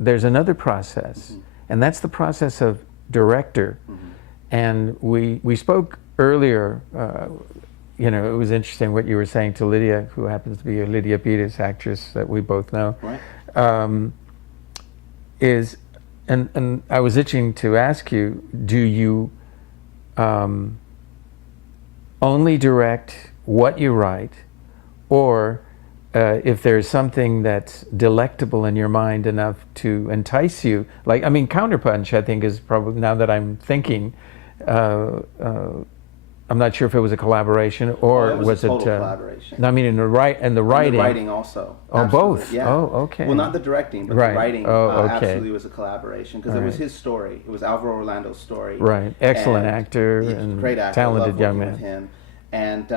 there's another process, and that's the process of director. And we spoke earlier, you know, it was interesting what you were saying to Lydia, who happens to be a Lydia Pires actress that we both know. Right. And I was itching to ask you, do you only direct what you write, or if there's something that's delectable in your mind enough to entice you, like, I mean, Counterpunch, I think, is probably, now that I'm thinking, I'm not sure if it was a collaboration or was a total collaboration. No, I mean in the writing. And the writing also. Oh, absolutely. both. Yeah. Oh, okay. Well, not the directing, but right. the writing absolutely was a collaboration, because Right. it was his story. It was Alvaro Orlando's story. Right. Excellent and actor and great actor. talented young man. With him. And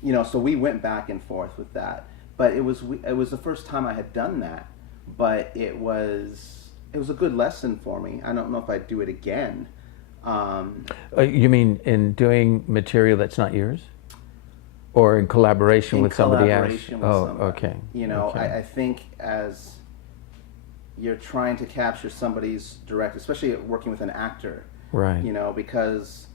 you know, so we went back and forth with that. But it was the first time I had done that. But it was a good lesson for me. I don't know if I'd do it again. You mean in doing material that's not yours, or in collaboration with somebody else? Somebody. Okay. You know, okay. I think as you're trying to capture somebody's direct, especially working with an actor, Right. you know, because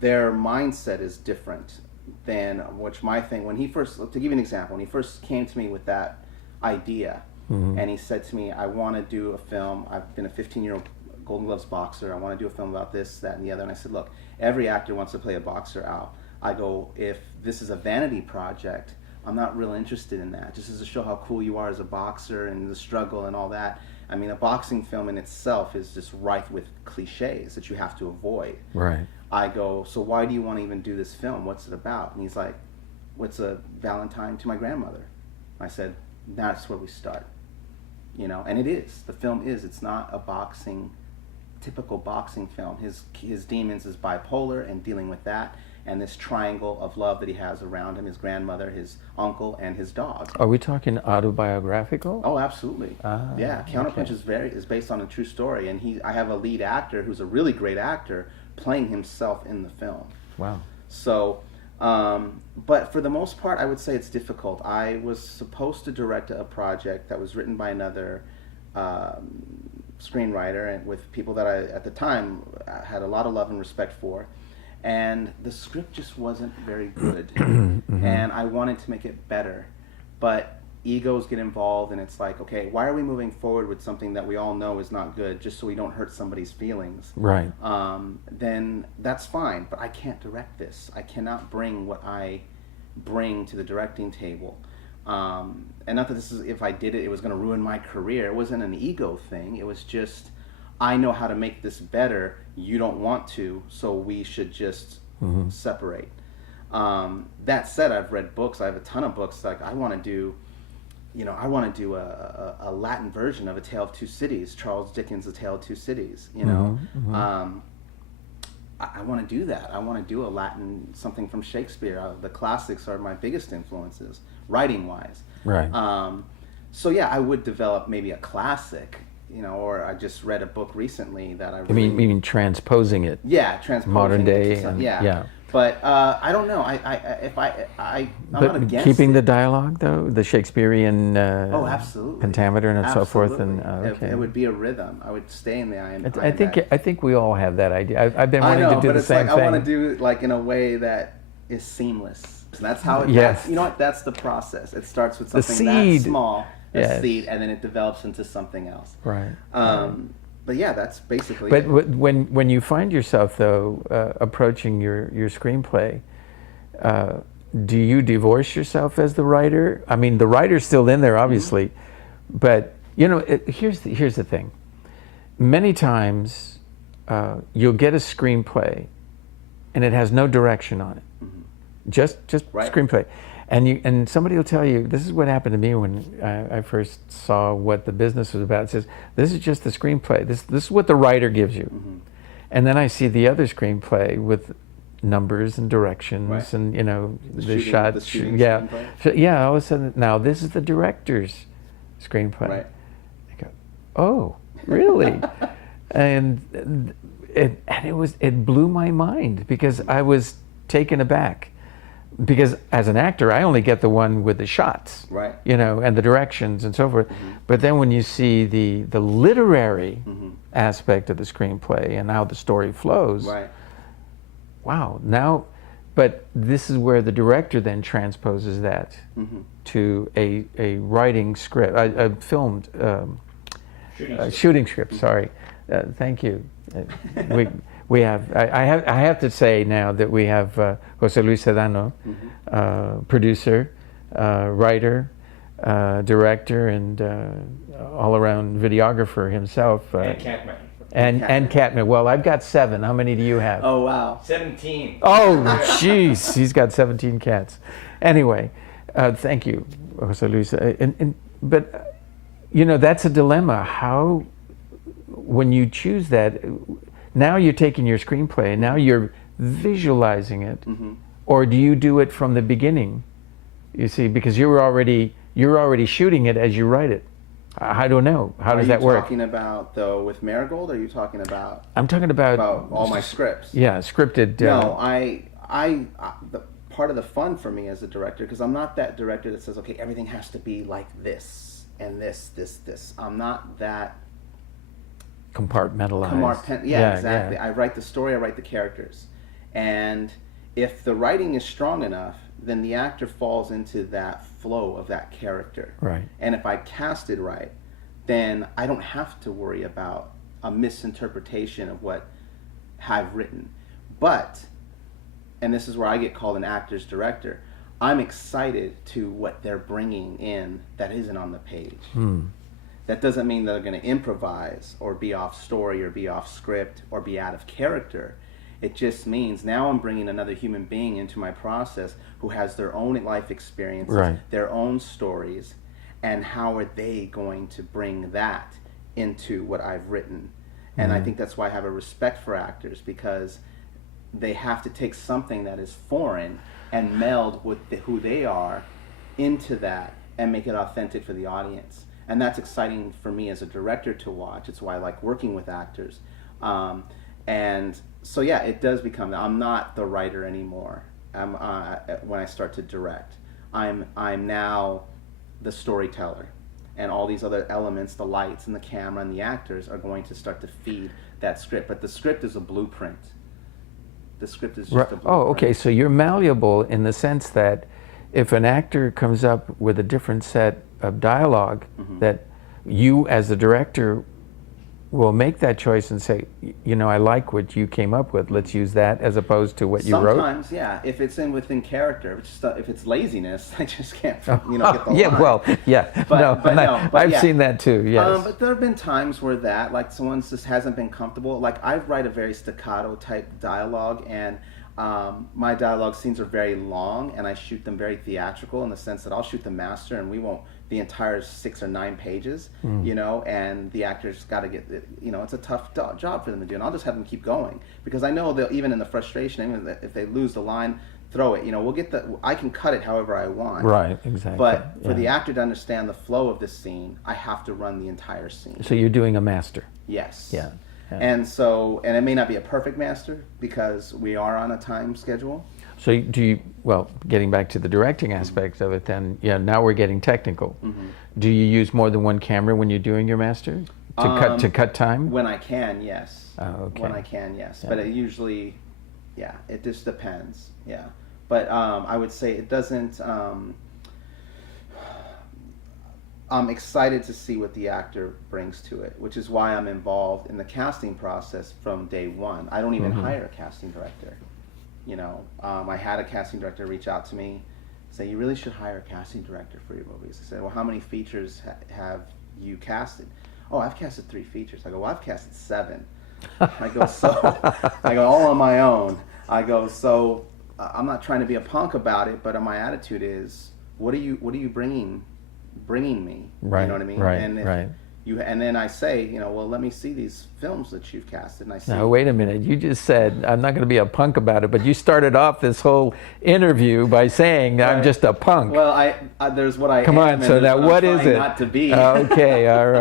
their mindset is different than my thing. When he first, to give you an example, when he first came to me with that idea, and he said to me, I want to do a film. I've been a 15-year-old Golden Gloves boxer. I want to do a film about this, that, and the other. And I said, look, every actor wants to play a boxer out. I go, if this is a vanity project, I'm not real interested in that. Just as to show how cool you are as a boxer and the struggle and all that. I mean, a boxing film in itself is just rife with cliches that you have to avoid. Right. I go, so why do you want to even do this film? What's it about? And he's like, what's a Valentine to my grandmother? I said, that's where we start. You know, and it is. The film is. It's not a typical boxing film. His demons is bipolar and dealing with that, and this triangle of love that he has around him: his grandmother, his uncle, and his dog. Are we talking autobiographical? Oh, absolutely. Yeah, Counterpunch okay. is based on a true story, and I have a lead actor who's a really great actor playing himself in the film. Wow. So, but for the most part, I would say it's difficult. I was supposed to direct a project that was written by another screenwriter, and with people that I, at the time, had a lot of love and respect for. And the script just wasn't very good. And I wanted to make it better. But egos get involved, and it's like, okay, why are we moving forward with something that we all know is not good just so we don't hurt somebody's feelings? Right. Then that's fine, but I can't direct this. I cannot bring what I bring to the directing table. And not that this is, if I did it, it was going to ruin my career. It wasn't an ego thing. It was just, I know how to make this better. You don't want to, so we should just separate. That said, I've read books. I have a ton of books. Like, I want to do a Latin version of A Tale of Two Cities, Charles Dickens' A Tale of Two Cities, you know. I want to do that. I want to do a Latin, something from Shakespeare. The classics are my biggest influences, writing-wise. Right. So yeah, I would develop maybe a classic, you know, or I just read a book recently that I really... You mean transposing it? Yeah, transposing modern day. it to yeah. But I don't know. I'm not against keeping it. the dialogue, though, the Shakespearean absolutely. pentameter and so forth, and It would be a rhythm. I would stay in the I think we all have that idea. I've been wanting to do the same thing. I want to do it like in a way that is seamless. So that's how it. Yes. You know what? That's the process. It starts with something that small, a seed, and then it develops into something else. Right. But yeah, that's basically But it. when you find yourself, though, approaching your screenplay, do you divorce yourself as the writer? I mean, the writer's still in there, obviously, but, you know, here's the thing. Many times, you'll get a screenplay, and it has no direction on it. Just right. Screenplay. And somebody will tell you, this is what happened to me when I first saw what the business was about. It says, this is just the screenplay. This is what the writer gives you. And then I see the other screenplay with numbers and directions, right. And, you know, the shots. Yeah. So, yeah, all of a sudden, now this is the director's screenplay. Right. I go, oh, really? and it blew my mind because I was taken aback because as an actor, I only get the one with the shots, Right. you know, and the directions and so forth. But then when you see the literary aspect of the screenplay and how the story flows, Right. wow, now, but this is where the director then transposes that to a writing script, a filmed shooting script. Sorry, thank you. We have. I have to say now that we have Jose Luis Sedano, producer, writer, director, and all-around videographer himself. And Catman. And Catman. Well, I've got 7. How many do you have? Oh, wow. 17. Oh, jeez, he's got 17 cats. Anyway, thank you, Jose Luis. But you know, that's a dilemma. How, when you choose that, now you're taking your screenplay and now you're visualizing it, or do you do it from the beginning? You see, because you're already shooting it as you write it. I don't know. How does that work? Are you talking about, though, with Marigold, or are you talking about I'm talking about all my scripts? Yeah, scripted. No, the part of the fun for me as a director, because I'm not that director that says, okay, everything has to be like this and this. I'm not that compartmentalized. Yeah, exactly. I write the story, I write the characters. And if the writing is strong enough, then the actor falls into that flow of that character. Right. And if I cast it right, then I don't have to worry about a misinterpretation of what I've written. But, and this is where I get called an actor's director, I'm excited to what they're bringing in that isn't on the page. That doesn't mean they're going to improvise or be off story or be off script or be out of character. It just means now I'm bringing another human being into my process who has their own life experiences, their own stories, and how are they going to bring that into what I've written. And I think that's why I have a respect for actors, because they have to take something that is foreign and meld with who they are into that and make it authentic for the audience. And that's exciting for me as a director to watch. It's why I like working with actors. And so yeah, it does become, I'm not the writer anymore. When I start to direct, I'm now the storyteller, and all these other elements, the lights and the camera and the actors, are going to start to feed that script. But the script is a blueprint. The script is just a blueprint. Oh, okay. So you're malleable in the sense that if an actor comes up with a different set of dialogue, that you as the director will make that choice and say, you know, I like what you came up with. Let's use that as opposed to what you wrote. Sometimes, yeah. If it's within character, if it's laziness, I just can't, get the line. Yeah, well, yeah. I've seen that too. Yes. But there have been times where like someone just hasn't been comfortable. Like I write a very staccato type dialogue, and my dialogue scenes are very long, and I shoot them very theatrical in the sense that I'll shoot the master, and we won't the entire 6 or 9 pages, you know, and the actors got to get, you know, it's a tough job for them to do, and I'll just have them keep going, because I know they'll, even in the frustration, even if they lose the line, throw it, you know, I can cut it however I want. Right, exactly. But for the actor to understand the flow of this scene, I have to run the entire scene. So you're doing a master. Yes. Yeah. And so, and it may not be a perfect master because we are on a time schedule. So do you, well, getting back to the directing aspects of it then, now we're getting technical. Do you use more than one camera when you're doing your master to cut time? When I can, yes. Oh, okay. When I can, yes. But it usually, it just depends, But I would say it doesn't, I'm excited to see what the actor brings to it, which is why I'm involved in the casting process from day one. I don't even hire a casting director. You know, I had a casting director reach out to me, say, you really should hire a casting director for your movies. I said, well, how many features have you casted? Oh, I've casted 3 features. I go, well, I've casted 7. I go, all on my own. I go, so I'm not trying to be a punk about it, but my attitude is, what are you bringing me? Right. You know what I mean? Right. And right. And then I say, you know, well, let me see these films that you've casted. And I say, now, wait a minute. You just said, I'm not going to be a punk about it, but you started off this whole interview by saying, I'm just a punk. Well, there's what I Come am, on, so now what is it? Not to be. Okay, all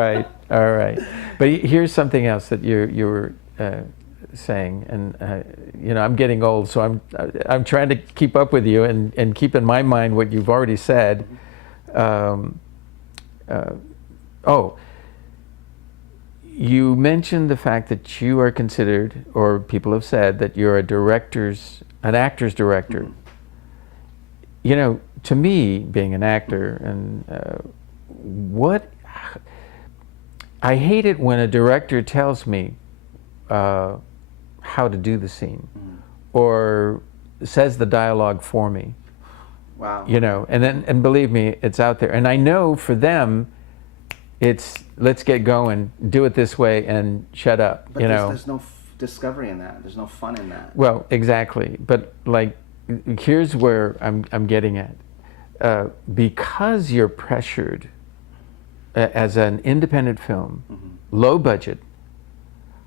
right. But here's something else that you were saying, and I'm getting old, so I'm trying to keep up with you and keep in my mind what you've already said. Oh, you mentioned the fact that you are considered, or people have said that you're an actor's director. To me, being an actor, and I hate it when a director tells me how to do the scene, or says the dialogue for me. Wow. And believe me, it's out there. And I know for them, it's let's get going, do it this way, and shut up. But there's no discovery in that. There's no fun in that. Well, exactly. But here's where I'm getting at. Because you're pressured as an independent film, low budget,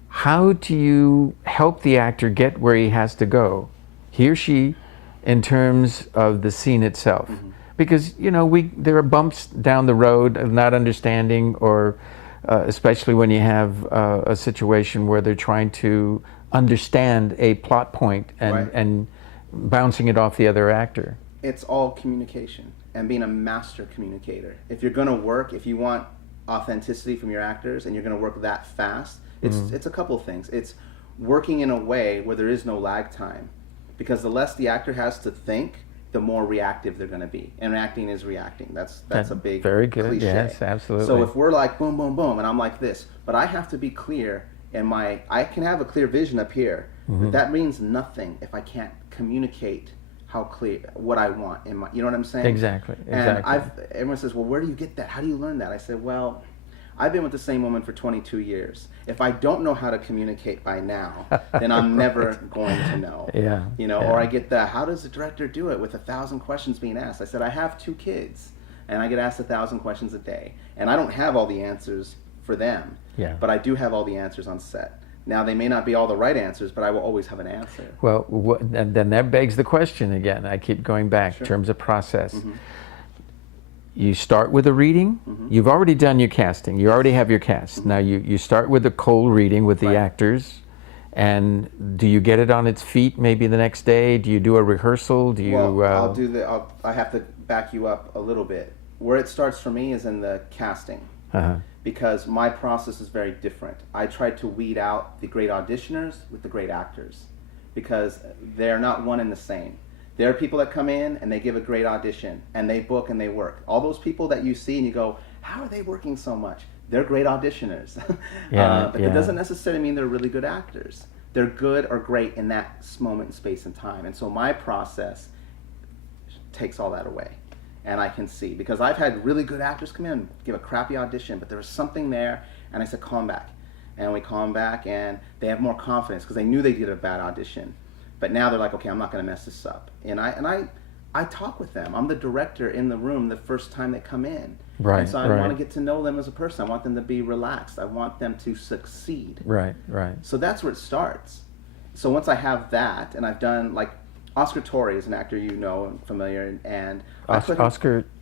how do you help the actor get where he has to go, he or she, in terms of the scene itself? Because there are bumps down the road of not understanding, or especially when you have a situation where they're trying to understand a plot point and bouncing it off the other actor. It's all communication and being a master communicator. If you're going to work, if you want authenticity from your actors and you're going to work that fast, it's a couple of things. It's working in a way where there is no lag time, because the less the actor has to think, the more reactive they're going to be. And acting is reacting. That's a big very good cliche. Yes, absolutely. So if we're like boom, boom, boom, and I'm like this, but I have to be clear, and I can have a clear vision up here, but that means nothing if I can't communicate how clear what I want in my, you know what I'm saying? Exactly. And everyone says, well, where do you get that? How do you learn that? I said, well, I've been with the same woman for 22 years. If I don't know how to communicate by now, then I'm never going to know. Or I get how does the director do it with 1,000 questions being asked? I said, I have 2 kids, and I get asked 1,000 questions a day, and I don't have all the answers for them, but I do have all the answers on set. Now, they may not be all the right answers, but I will always have an answer. Well, and then that begs the question again. I keep going back in terms of process. You start with a reading. You've already done your casting. You already have your cast. Now you start with a cold reading with the actors. And do you get it on its feet maybe the next day? Do you do a rehearsal? Do you? Well, I have to back you up a little bit. Where it starts for me is in the casting. Because my process is very different. I try to weed out the great auditioners with the great actors, because they're not one and the same. There are people that come in and they give a great audition and they book and they work. All those people that you see and you go, how are they working so much? They're great auditioners. But it doesn't necessarily mean they're really good actors. They're good or great in that moment, space, and time. And so my process takes all that away. And I can see, because I've had really good actors come in and give a crappy audition, but there was something there, and I said, call them back. And we call them back, and they have more confidence because they knew they did a bad audition. But now they're like, okay, I'm not going to mess this up. And I talk with them. I'm the director in the room the first time they come in. And so I want to get to know them as a person. I want them to be relaxed. I want them to succeed. So that's where it starts. So once I have that, and I've done, like, Oscar Torre is an actor and familiar, and Oscar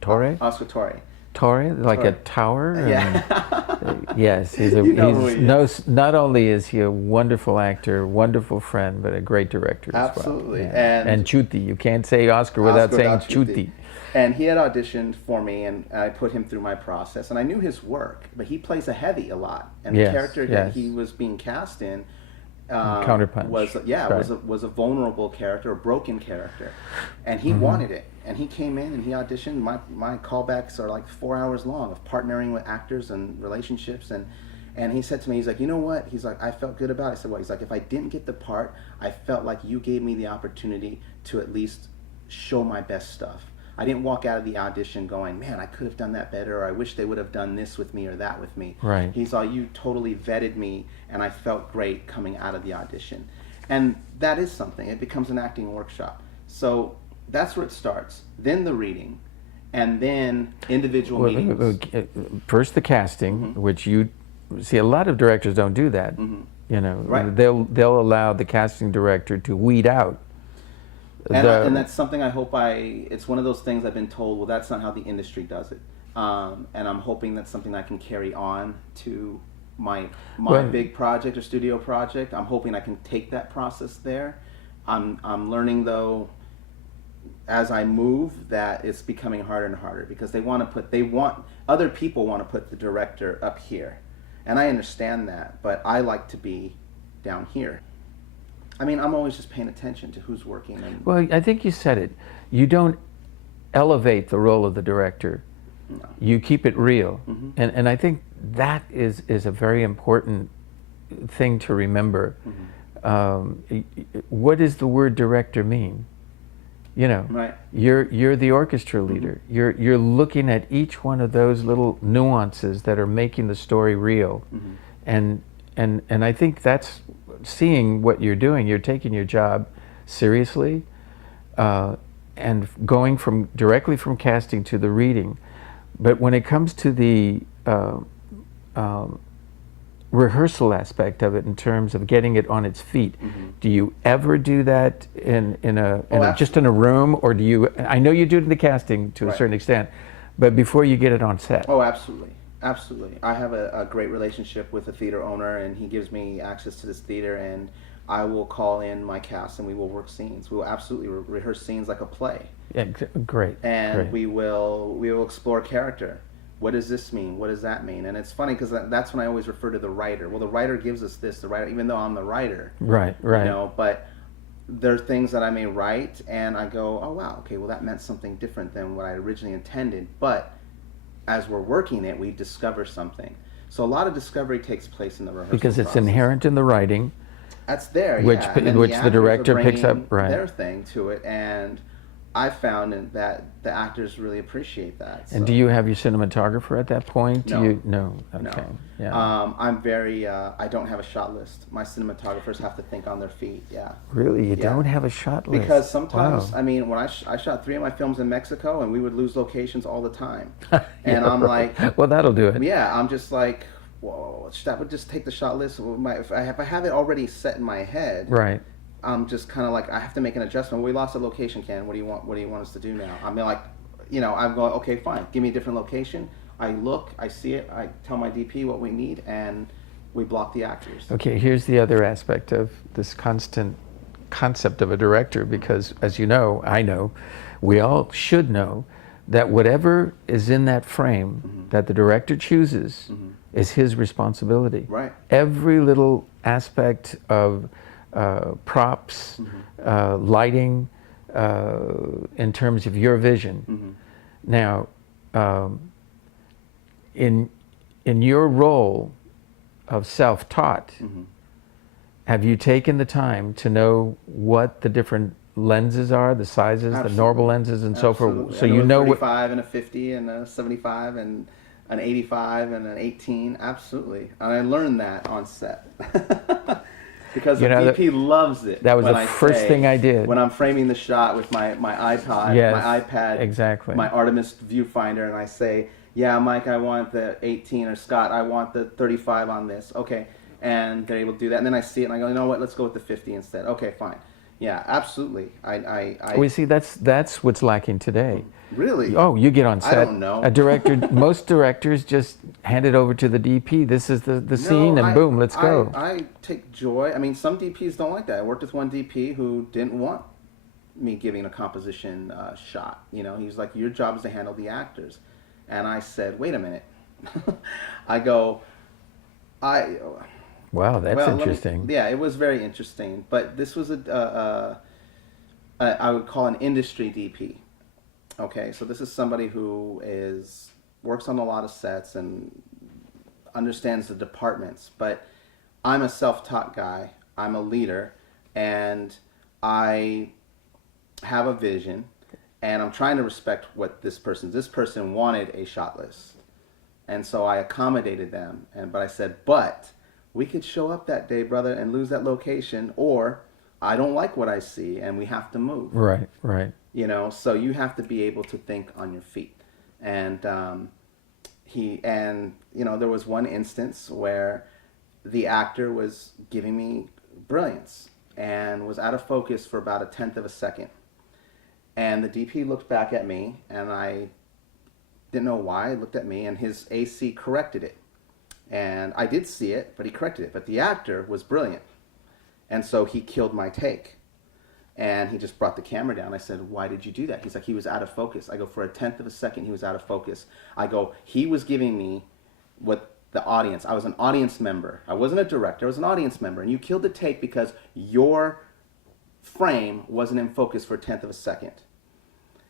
Torre? Oscar Torre. Torre, like a tower? Yes, he's not only is he a wonderful actor, wonderful friend, but a great director as well. Absolutely. And Chuti. You can't say Oscar without saying Chuti. And he had auditioned for me, and I put him through my process, and I knew his work, but he plays a heavy a lot, and the character that he was being cast in Counterpunch was a vulnerable character, a broken character, and he wanted it. And he came in and he auditioned. My callbacks are like 4 hours long of partnering with actors and relationships. And he said to me, he's like, you know what? He's like, I felt good about it. I said, what? He's like, if I didn't get the part, I felt like you gave me the opportunity to at least show my best stuff. I didn't walk out of the audition going, man, I could have done that better, or I wish they would have done this with me or that with me. He's like, you totally vetted me, and I felt great coming out of the audition. And that is something. It becomes an acting workshop. So that's where it starts. Then the reading, and then individual meetings. First the casting, which you see a lot of directors don't do that. They'll allow the casting director to weed out. And that's something it's one of those things I've been told, well, that's not how the industry does it. And I'm hoping that's something I can carry on to my Well- big project or studio project. I'm hoping I can take that process there. I'm learning though, as I move, that it's becoming harder and harder because other people want to put the director up here, and I understand that, but I like to be down here. I mean, I'm always just paying attention to who's working. And Well, I think you said it. You don't elevate the role of the director. no. You keep it real. Mhm. And I think that is a very important thing to remember. What does the word director mean? You know, Right. you're the orchestra leader. You're looking at each one of those little nuances that are making the story real. And I think that's seeing what you're doing. You're taking your job seriously, and going directly from casting to the reading. But when it comes to the rehearsal aspect of it, in terms of getting it on its feet, do you ever do that just in a room, or do you? I know you do it in the casting to a Right. certain extent, but before you get it on set. Oh, absolutely. Absolutely. I have a great relationship with the theater owner, and he gives me access to this theater, and I will call in my cast and we will work scenes. We will absolutely rehearse scenes like a play. Yeah, great. And great. we will explore character. What does this mean? What does that mean? And it's funny because that's when I always refer to the writer. Well, the writer gives us this, the writer, even though I'm the writer. Right. You know, but there are things that I may write and I go, oh wow, okay, well that meant something different than what I originally intended. But as we're working it, we discover something. So a lot of discovery takes place in the rehearsal Because it's process. inherent in the writing. That's there, Which- yeah. And then which the actors director are picks up, bringing right. their thing to it, and I found that the actors really appreciate that. And so. do you have your cinematographer at that point? No. No. Okay. No. Yeah. I'm very, I don't have a shot list. My cinematographers have to think on their feet, yeah. Really? You Yeah. don't have a shot list? Because sometimes, Wow. I mean, when I shot 3 of my films in Mexico, and we would lose locations all the time. And I'm right. like, well, that'll do it. yeah, I'm just like, whoa, that would just take the shot list. If I have it already set in my head, Right. I'm just kind of like, I have to make an adjustment. We lost a location, Ken. What do you want? What do you want us to do now? I mean, like, you know, I'm going, okay, fine. Give me a different location. I look, I see it. I tell my DP what we need, and we block the actors. Okay, here's the other aspect of this constant concept of a director, because as you know, I know, we all should know that whatever is in that frame that the director chooses is his responsibility. Right. Every little aspect of props, lighting, in terms of your vision. Now, in your role of self-taught, have you taken the time to know what the different lenses are, the sizes, Absolutely. the normal lenses, and so forth? Absolutely. So I you know a what? 35 and a 50 and a 75 and an 85 and an 18. Absolutely. And I learned that on set. Because You the know, DP loves it. that was when the I first say- thing I did. When I'm framing the shot with my iPod, Yes, my iPad, exactly. my Artemis viewfinder, and I say, yeah, Mike, I want the 18, or Scott, I want the 35 on this. Okay. And they're able to do that. And then I see it and I go, you know what, let's go with the 50 instead. Okay, fine. Yeah, absolutely. We see that's what's lacking today. Really? Oh, you get on set. I don't know. A director, most directors just hand it over to the DP. This is the scene, and boom, let's go. I take joy. I mean, some DPs don't like that. I worked with one DP who didn't want me giving a composition shot. You know, he's like, your job is to handle the actors. And I said, wait a minute. I go, Wow, that's interesting. Yeah, it was very interesting. But this was I would call an industry DP. Okay, so this is somebody who works on a lot of sets and understands the departments. But I'm a self-taught guy. I'm a leader, and I have a vision, and I'm trying to respect what this person wanted a shot list, and so I accommodated them. But I said, but we could show up that day, brother, and lose that location, or I don't like what I see, and we have to move. Right. You know, so you have to be able to think on your feet. And you know, there was one instance where the actor was giving me brilliance and was out of focus for about 1/10 of a second. And the DP looked back at me, and I didn't know why. He looked at me, and his AC corrected it. And I did see it, but he corrected it. But the actor was brilliant. And so he killed my take. And he just brought the camera down. I said, why did you do that? He's like, he was out of focus. I go, for a tenth of a second, he was out of focus. I go, he was giving me what the audience, I was an audience member. I wasn't a director, I was an audience member. And you killed the take because your frame wasn't in focus for a tenth of a second.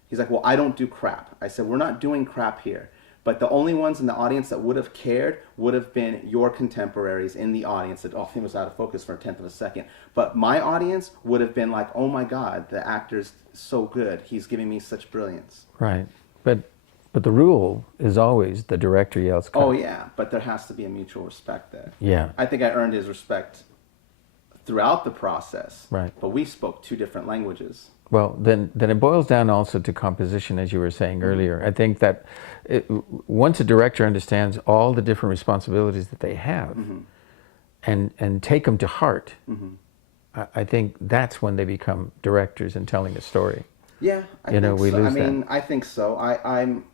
He's like, well, I don't do crap. I said, we're not doing crap here. But the only ones in the audience that would have cared would have been your contemporaries in the audience that, oh, he was out of focus for a tenth of a second. But my audience would have been like, oh my God, the actor's so good. He's giving me such brilliance. Right. But the rule is always the director yells cut. Oh yeah, but there has to be a mutual respect there. Yeah. I think I earned his respect throughout the process. Right. But we spoke two different languages. Well, then it boils down also to composition, as you were saying earlier. I think that once a director understands all the different responsibilities that they have, and take them to heart, I think that's when they become directors and telling a story. Yeah, I You know, think we so. lose I mean, that. I think so. I'm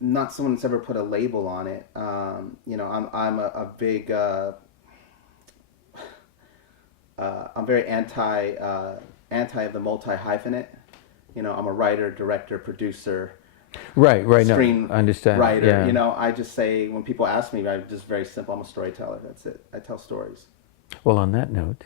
not someone that's ever put a label on it. You know, I'm a big I'm very anti of the multi-hyphenate. You know, I'm a writer, director, producer, Right. No, screen I understand. writer. Yeah. You know, I just say, when people ask me, I'm just very simple. I'm a storyteller. That's it. I tell stories. Well, on that note,